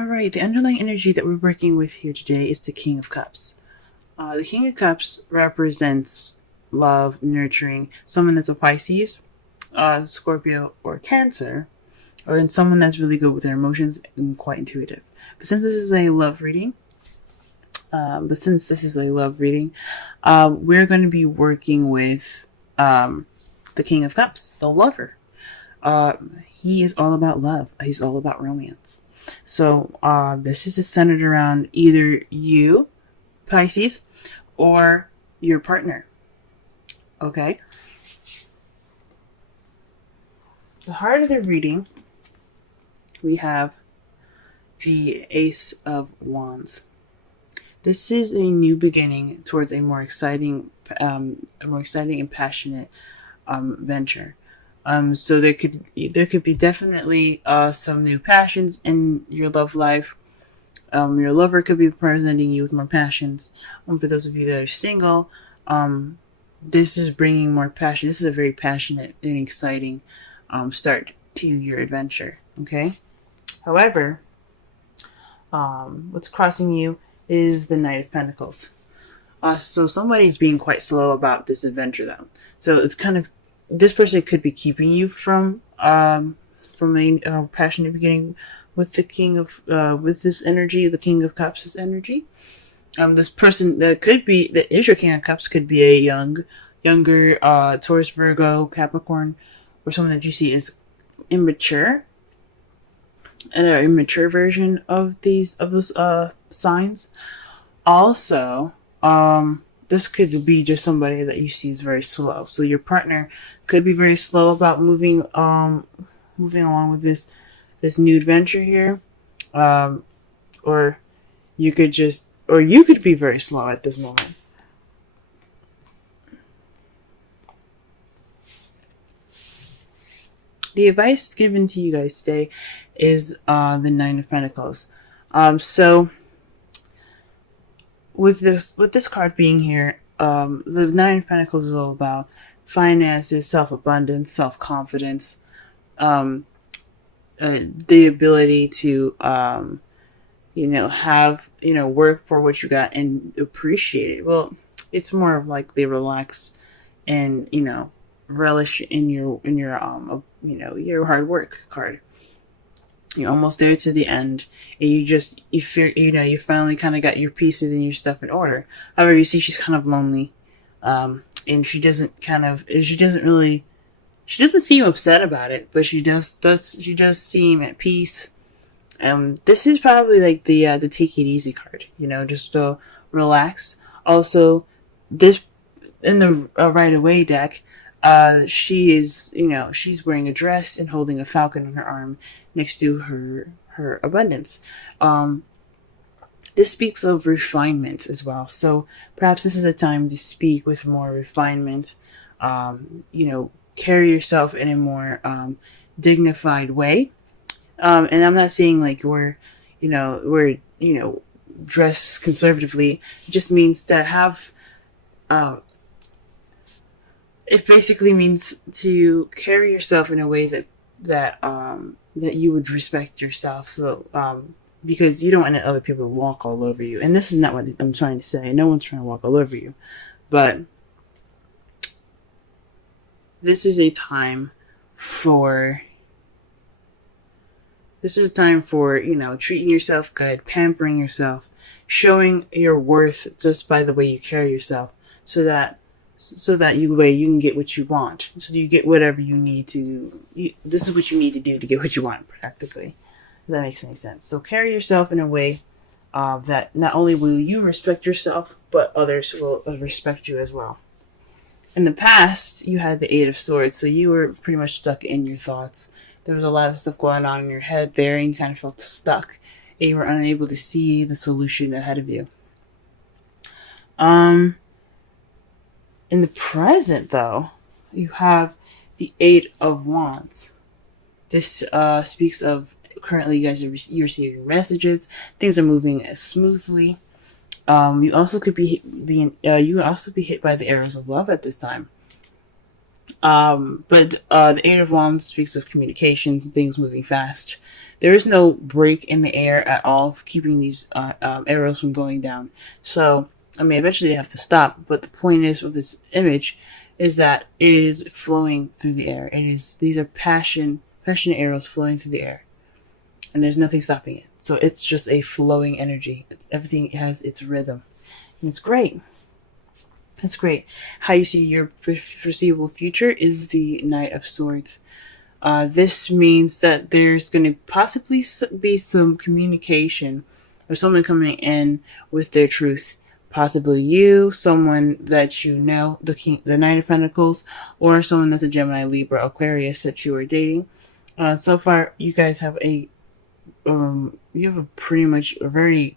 All right, the underlying energy that we're working with here today is the King of Cups. The King of Cups represents love, nurturing, someone that's a Pisces, Scorpio, or Cancer, or in someone that's really good with their emotions and quite intuitive. But since this is a love reading, we're going to be working with the King of Cups, the lover. He is all about love. He's all about romance. So this is centered around either you, Pisces, or your partner. Okay? The heart of the reading, we have the Ace of Wands. This is a new beginning towards a more exciting and passionate venture. So there could be definitely some new passions in your love life. Your lover could be presenting you with more passions. For those of you that are single, this is bringing more passion. This is a very passionate and exciting start to your adventure. Okay. However, what's crossing you is the Knight of Pentacles. So somebody's being quite slow about this adventure, though. So it's kind of, this person could be keeping you from a passionate beginning with the King of with this energy, the King of Cups' energy. This person that is your King of Cups could be a younger Taurus, Virgo, Capricorn, or someone that you see as immature, an immature version of those signs. Also, this could be just somebody that you see is very slow. So your partner could be very slow about moving along with this new adventure here, or you could be very slow at this moment. The advice given to you guys today is the Nine of Pentacles. So with this card being here, the Nine of Pentacles is all about finances, self-abundance, self-confidence, the ability to have work for what you got and appreciate it. Well, it's more of like they relax and relish in your your hard work card. You're almost there to the end, and you feel you finally kind of got your pieces and your stuff in order. However, you see she's kind of lonely, and she doesn't seem upset about it, but she does seem at peace. This is probably like the take it easy card, just to relax. Also, this in the right away deck, she is, she's wearing a dress and holding a falcon on her arm next to her abundance. This speaks of refinement as well. So perhaps this is a time to speak with more refinement. Carry yourself in a more dignified way. And I'm not saying like we're dress conservatively. It just means to have, it basically means to carry yourself in a way that you would respect yourself. So, because you don't want other people to walk all over you. And this is not what I'm trying to say. No one's trying to walk all over you. But this is a time for treating yourself good, pampering yourself, showing your worth just by the way you carry yourself, so that you can get what you want. So you get whatever you need to. This is what you need to do to get what you want, practically. If that makes any sense. So carry yourself in a way that not only will you respect yourself, but others will respect you as well. In the past, you had the Eight of Swords, so you were pretty much stuck in your thoughts. There was a lot of stuff going on in your head there, and you kind of felt stuck, and you were unable to see the solution ahead of you. In the present, though, you have the Eight of Wands. This speaks of currently you guys you're receiving messages. Things are moving smoothly. You also could be hit by the arrows of love at this time. But the Eight of Wands speaks of communications and things moving fast. There is no break in the air at all for keeping these arrows from going down. So, I mean, eventually they have to stop. But the point is with this image is that it is flowing through the air. These are passionate arrows flowing through the air, and there's nothing stopping it. So it's just a flowing energy. Everything has its rhythm, and it's great. That's great. How you see your foreseeable future is the Knight of Swords. This means that there's going to possibly be some communication or someone coming in with their truth. Possibly you, someone that you know, the Knight of Pentacles, or someone that's a Gemini, Libra, Aquarius that you are dating. So far, you guys have pretty much a very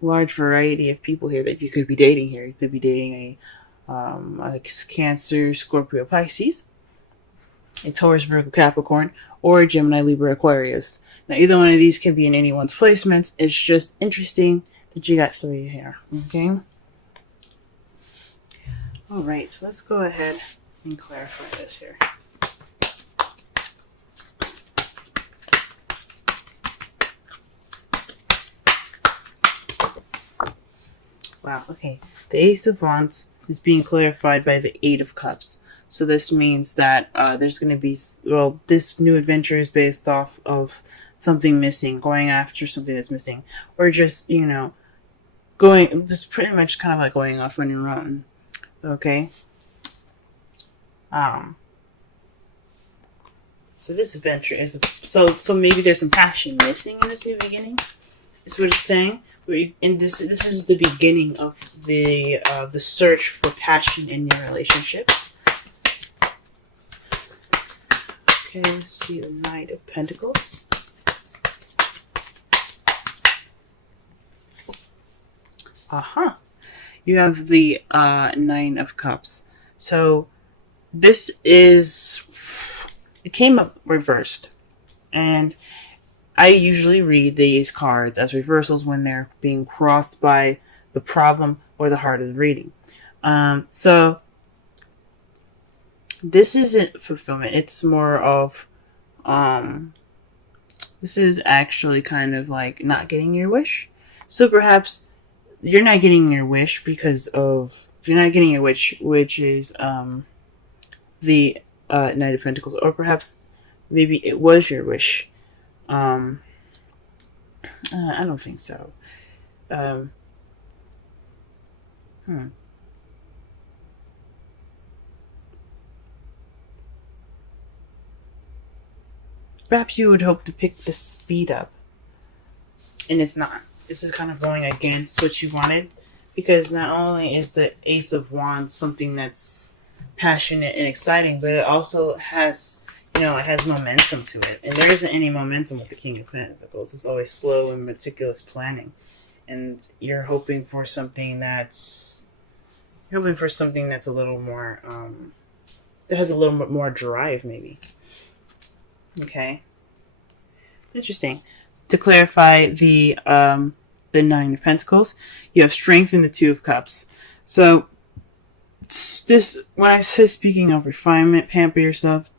large variety of people here that you could be dating here. You could be dating a Cancer, Scorpio, Pisces, a Taurus, Virgo, Capricorn, or a Gemini, Libra, Aquarius. Now, either one of these can be in anyone's placements. It's just interesting that you got 3 here. Okay. All right. So let's go ahead and clarify this here. Wow, okay. The Ace of Wands is being clarified by the Eight of Cups. So this means that there's going to be, this new adventure is based off of something missing, going after something that's missing. Or just, just pretty much kind of like going off on your own. Okay? So this adventure is, so maybe there's some passion missing in this new beginning. Is what it's saying. And this is the beginning of the search for passion in your relationships. Okay, let's see the Knight of Pentacles. You have the 9 of Cups. So this it came up reversed, and I usually read these cards as reversals when they're being crossed by the problem or the heart of the reading. So this isn't fulfillment. It's more of, this is actually kind of like not getting your wish. So perhaps you're not getting your wish because of, you're not getting your wish, which is the Knight of Pentacles, or perhaps maybe it was your wish. I don't think so. Perhaps you would hope to pick the speed up, and it's not. This is kind of going against what you wanted, because not only is the Ace of Wands something that's passionate and exciting, but it also has, it has momentum to it. And there isn't any momentum with the King of Pentacles. It's always slow and meticulous planning. And you're hoping for something that's, a little more, that has a little bit more drive, maybe. Okay. Interesting. To clarify the 9 of Pentacles, you have strength in the 2 of Cups. So, this, when I say speaking of refinement, pamper yourself,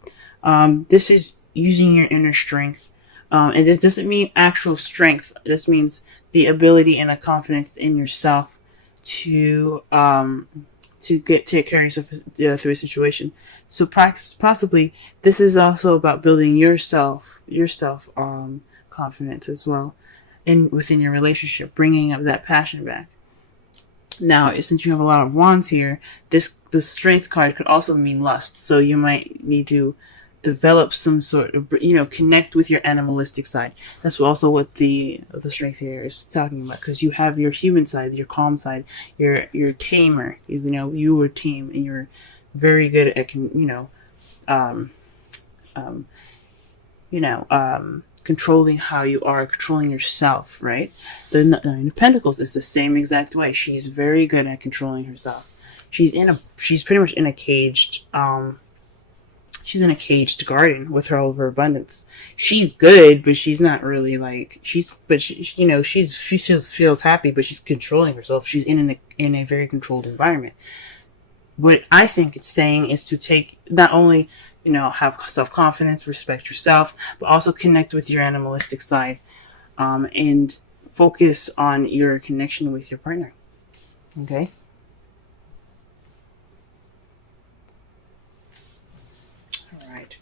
this is using your inner strength. And this doesn't mean actual strength. This means the ability and the confidence in yourself to take care of yourself through a situation. So possibly this is also about building yourself confidence as well, within your relationship, bringing up that passion back. Now, since you have a lot of wands here, the strength card could also mean lust. So you might need to develop some sort of, connect with your animalistic side. That's also what the strength here is talking about, because you have your human side, your calm side, your tamer. You are tame, and you're very good at controlling how you are, controlling yourself, right? The 9 of Pentacles is the same exact way. She's very good at controlling herself. She's pretty much in a caged, she's in a caged garden with all of her abundance. She's good, but she's not really like, she feels happy, but she's controlling herself. She's in a very controlled environment. what I think it's saying is to take, not only, have self-confidence, respect yourself, but also connect with your animalistic side, and focus on your connection with your partner. Okay? All right.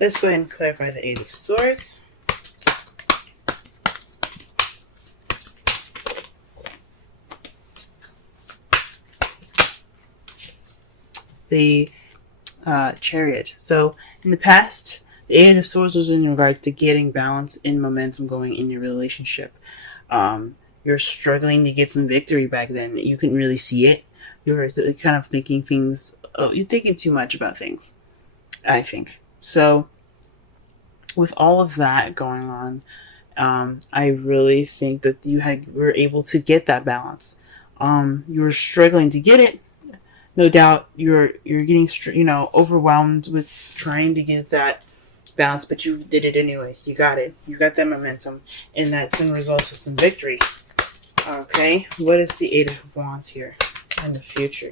Let's go ahead and clarify the Eight of Swords. The Chariot. So in the past, the Eight of Swords was in regards to getting balance and momentum going in your relationship. You're struggling to get some victory back then. You couldn't really see it. You're kind of thinking things. Oh, you're thinking too much about things, I think. So with all of that going on, I really think that were able to get that balance. You were struggling to get it. No doubt you're getting overwhelmed with trying to get that balance, but you did it anyway. You got it. You got that momentum, and that's in results of some victory. Okay, what is the Eight of Wands here in the future?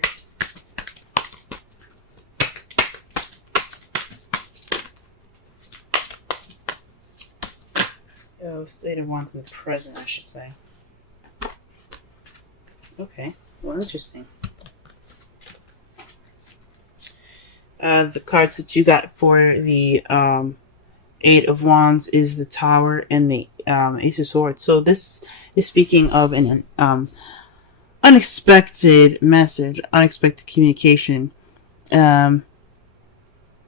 Oh, it's the Eight of Wands in the present, I should say. Okay, well, interesting. The cards that you got for the Eight of Wands is the Tower and the Ace of Swords. So this is speaking of an unexpected message, unexpected communication.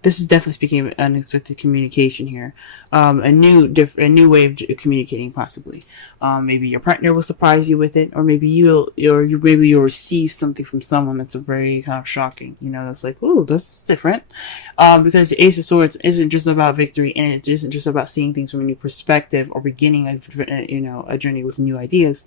This is definitely speaking of unexpected communication here. A new way of communicating, possibly. Maybe your partner will surprise you with it, or maybe you'll receive something from someone that's a very kind of shocking. That's like, ooh, that's different. Because the Ace of Swords isn't just about victory, and it isn't just about seeing things from a new perspective or beginning a journey with new ideas.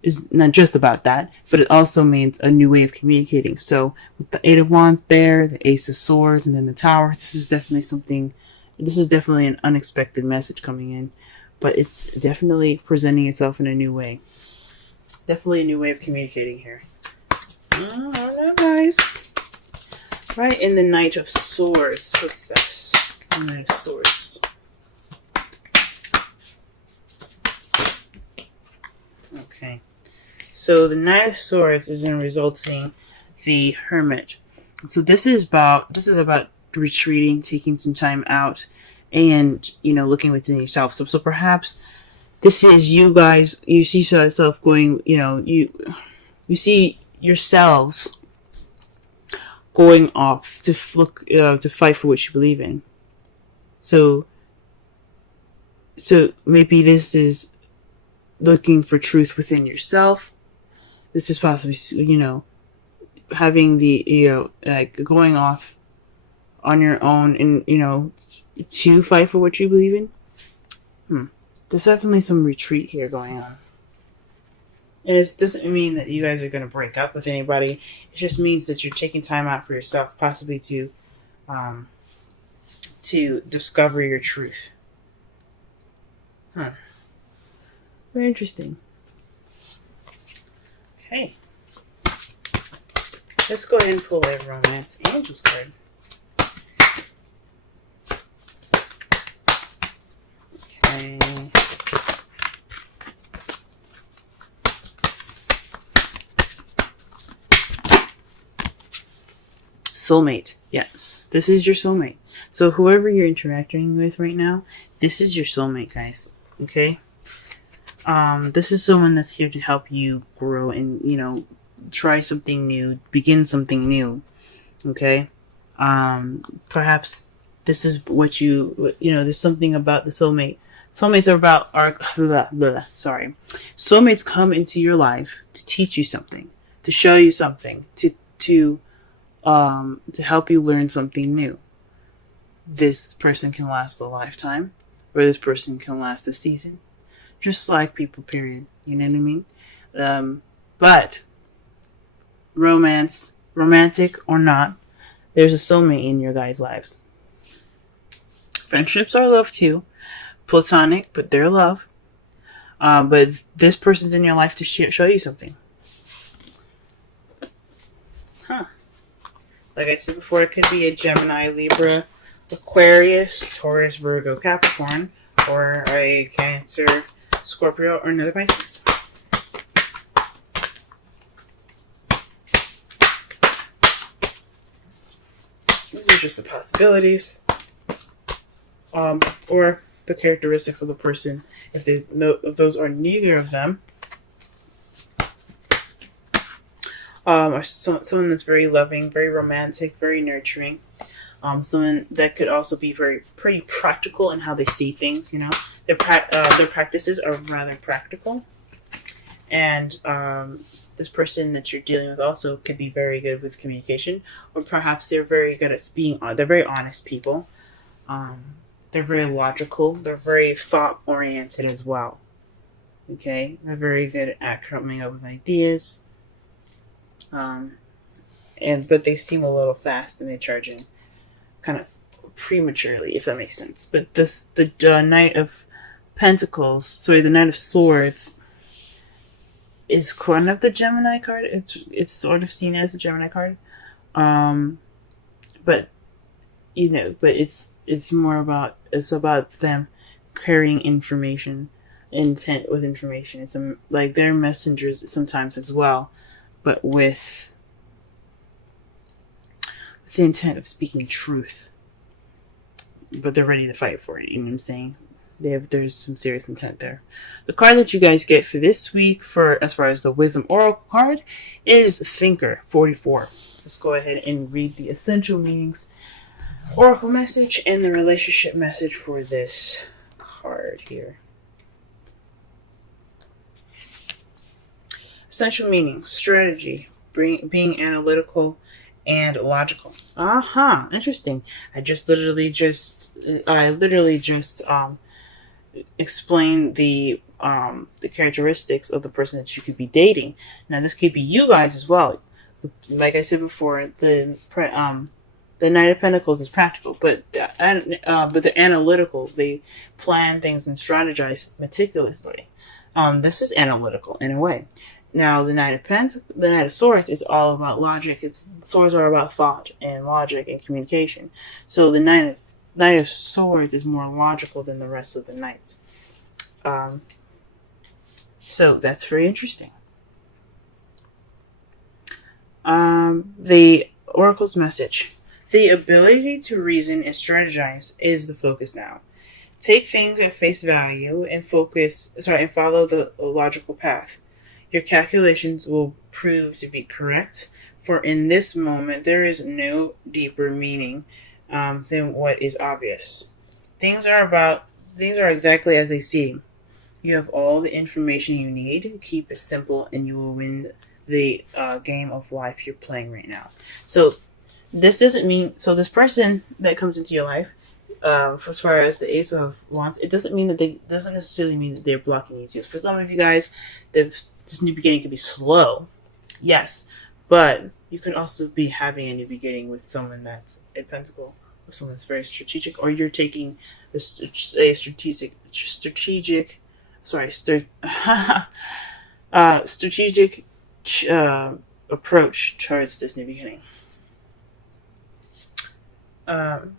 Is not just about that, but it also means a new way of communicating. So with the Eight of Wands there, the Ace of Swords, and then the Tower, this is definitely an unexpected message coming in, but it's definitely presenting itself in a new way. Definitely a new way of communicating here. Oh, guys. Right, in the Knight of Swords. What's this? The Knight of Swords. Okay. So the Knight of Swords is in resulting the Hermit. So this is about retreating, taking some time out, and looking within yourself. So perhaps this is you guys. You see yourself going. You see yourselves going off to fight for what you believe in. So maybe this is looking for truth within yourself. This is possibly, having the, going off on your own and, to fight for what you believe in. There's definitely some retreat here going on. And it doesn't mean that you guys are going to break up with anybody. It just means that you're taking time out for yourself, possibly to discover your truth. Very interesting. Okay. Let's go ahead and pull a Romance Angels card. Okay. Soulmate. Yes, this is your soulmate. So whoever you're interacting with right now, this is your soulmate, guys. Okay? This is someone that's here to help you grow and, try something new, begin something new. Okay? Perhaps this is what there's something about the soulmate. Soulmates Soulmates come into your life to teach you something, to show you something, to help you learn something new. This person can last a lifetime, or this person can last a season. Just like people, period. You know what I mean? But romantic or not, there's a soulmate in your guys' lives. Friendships are love too. Platonic, but they're love. But this person's in your life to show you something. Huh. Like I said before, it could be a Gemini, Libra, Aquarius, Taurus, Virgo, Capricorn, or a Cancer, Scorpio, or another Pisces. These are just the possibilities. Or the characteristics of the person. If those are neither of them, or someone that's very loving, very romantic, very nurturing. Someone that could also be pretty practical in how they see things. You know, their practices are rather practical, and this person that you're dealing with also could be very good with communication, or perhaps they're very good at they're very honest people. They're very logical. They're very thought oriented as well. Okay, they're very good at coming up with ideas. But they seem a little fast and they charge in kind of prematurely, if that makes sense. But the Knight of the Knight of Swords is kind of the Gemini card. It's sort of seen as a Gemini card. But it's more about them carrying information, intent with information. It's like they're messengers sometimes as well, but with the intent of speaking truth. But they're ready to fight for it. You know what I'm saying? There's some serious intent there. The card that you guys get for this week, as far as the Wisdom Oracle card, is Thinker 44. Let's go ahead and read the essential meanings, Oracle message, and the relationship message for this card here. Essential meanings: strategy, being analytical and logical. Interesting. I literally just explained the characteristics of the person that you could be dating. Now, this could be you guys as well. Like I said before, the Knight of Pentacles is practical, but they're analytical. They plan things and strategize meticulously. This is analytical in a way. Now, the Knight of Swords is all about logic. Swords are about thought and logic and communication. So the Knight of Swords is more logical than the rest of the knights. So that's very interesting. The Oracle's message: the ability to reason and strategize is the focus now. Take things at face value and follow the logical path. Your calculations will prove to be correct, for in this moment there is no deeper meaning than what is obvious. Things are exactly as they seem. You have all the information you need. Keep it simple and you will win the game of life you're playing right now. So this this person that comes into your life, as far as the Ace of Wands, it doesn't necessarily mean that they're blocking you too. For some of you guys, this new beginning could be slow, yes, but you could also be having a new beginning with someone that's a Pentacle, or someone that's very strategic, or you're taking a strategic approach towards this new beginning. The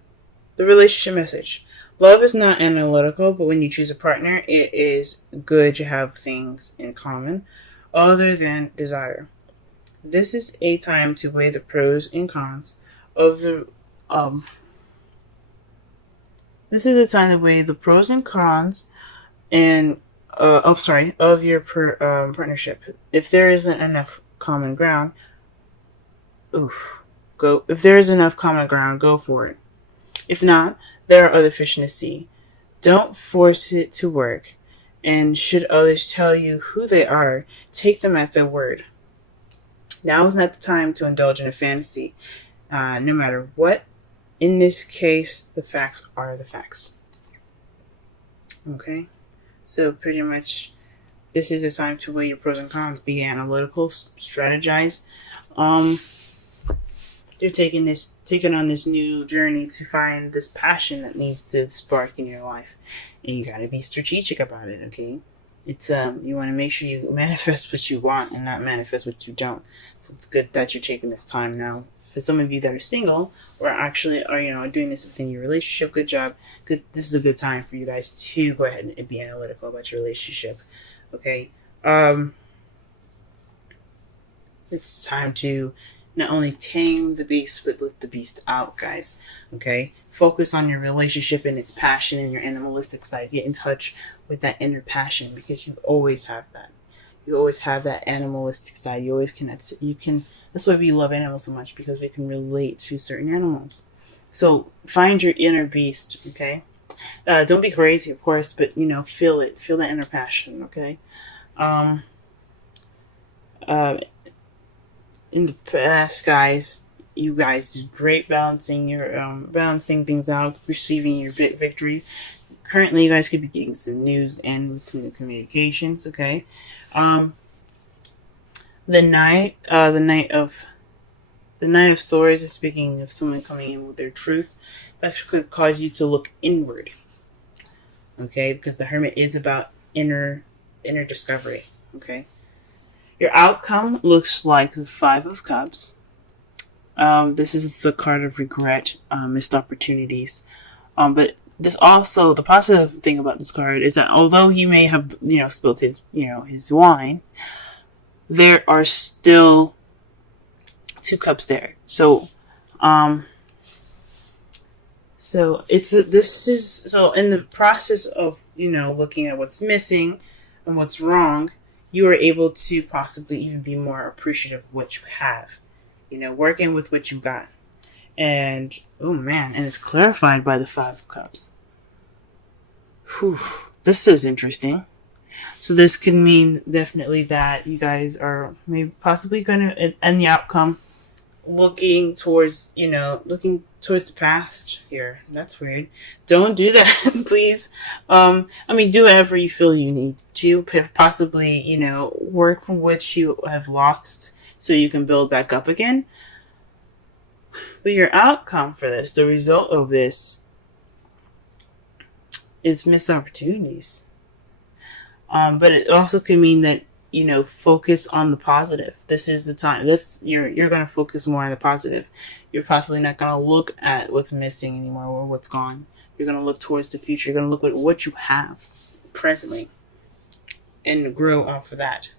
relationship message: love is not analytical, but when you choose a partner, it is good to have things in common other than desire. This is a time to weigh the pros and cons of the This is a time to weigh the pros and cons of your partnership. If there isn't enough common ground, go for it. If not, there are other fish in the sea. Don't force it to work. And should others tell you who they are, take them at their word. Now is not the time to indulge in a fantasy, no matter what. In this case, the facts are the facts. Okay? So pretty much, this is a time to weigh your pros and cons. Be analytical, strategize. You're taking on this new journey to find this passion that needs to spark in your life, and you gotta be strategic about it. Okay, It's you want to make sure you manifest what you want and not manifest what you don't. So it's good that you're taking this time now. For some of you that are single or actually are doing this within your relationship, good job. Good. This is a good time for you guys to go ahead and be analytical about your relationship. Okay. It's time to not only tame the beast, but let the beast out, guys. Okay? Focus on your relationship and its passion and your animalistic side. Get in touch with that inner passion, because you always have that. You always have that animalistic side. You always connect. That's why we love animals so much, because we can relate to certain animals. So find your inner beast, okay? Don't be crazy, of course, but feel it. Feel that inner passion, okay? In the past, guys, you guys did great balancing things out, receiving your victory. Currently, you guys could be getting some news and some communications. Okay, the Knight of Swords is speaking of someone coming in with their truth. That could cause you to look inward. Okay, because the Hermit is about inner discovery. Okay. Your outcome looks like the Five of Cups. This is the card of regret, missed opportunities. But this also, the positive thing about this card is that although he may have, spilled his wine, there are still 2 cups there. So in the process of, looking at what's missing and what's wrong, you are able to possibly even be more appreciative of what you have. Working with what you got. And, and it's clarified by the 5 of Cups. Whew, this is interesting. So this could mean definitely that you guys are maybe possibly going to end the outcome looking towards the past here. That's weird. Don't do that, please. Do whatever you feel you need to. Possibly, work from which you have lost so you can build back up again. But your outcome for this, the result of this, is missed opportunities. But it also can mean that, focus on the positive. This is the time. You're going to focus more on the positive. You're possibly not going to look at what's missing anymore or what's gone. You're going to look towards the future. You're going to look at what you have presently and grow off of that.